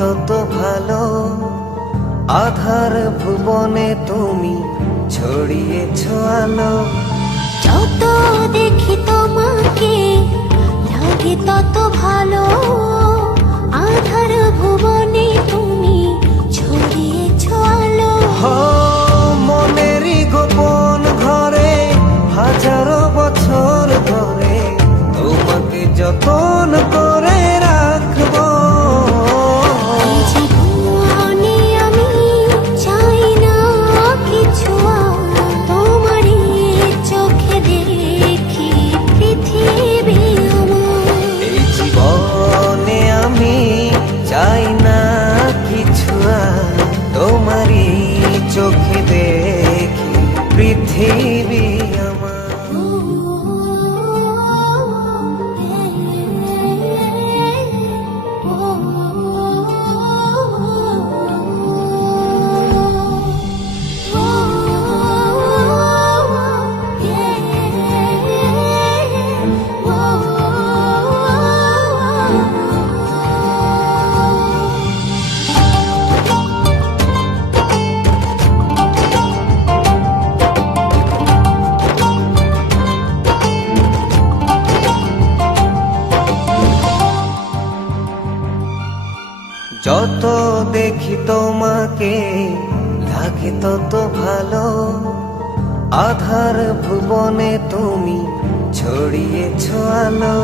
তত ভালো, আধার ভুবনে তুমি ছড়িয়েছ আলো। যত দেখি তোমাকে লাগে তত ভালো, আধার ভুবনে তুমি ছড়িয়েছ আলো। মনেরই গোপন ঘরে হাজারো বছর ধরে তোমাকে যতন করে রাখবো। জীবনে আমি চাই না কিছু, তোমারই চোখে দেখি পৃথিবী আমার। এই জীবনে আমি চাই না কিছু, তোমারই চোখে দেখি পৃথিবী আমার। যত দেখি তোমাকে লাগে তত ভালো, আধার ভুবনে তুমি ছড়িয়েছ আলো।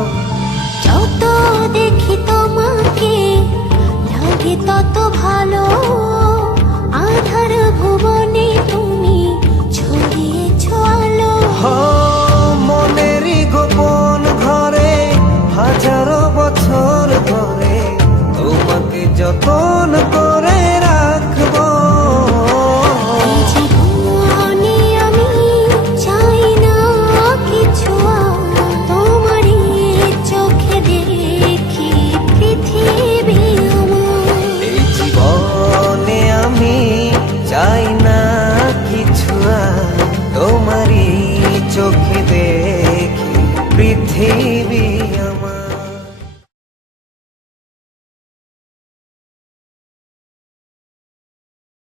যত দেখি তোমাকে লাগে তত ভালো, আধার ভুবনে তুমি ছড়িয়েছ আলো। মনেরই গোপন ঘরে হাজারো বছর ধরে তোমাকে যতন করে রাখবো। জীবনে আমি চাই না কিছু, তোমারই চোখে দেখি পৃথিবী আমার। এই জীবনে আমি চাই না কিছু, তোমারই চোখে দেখি পৃথিবী আমার।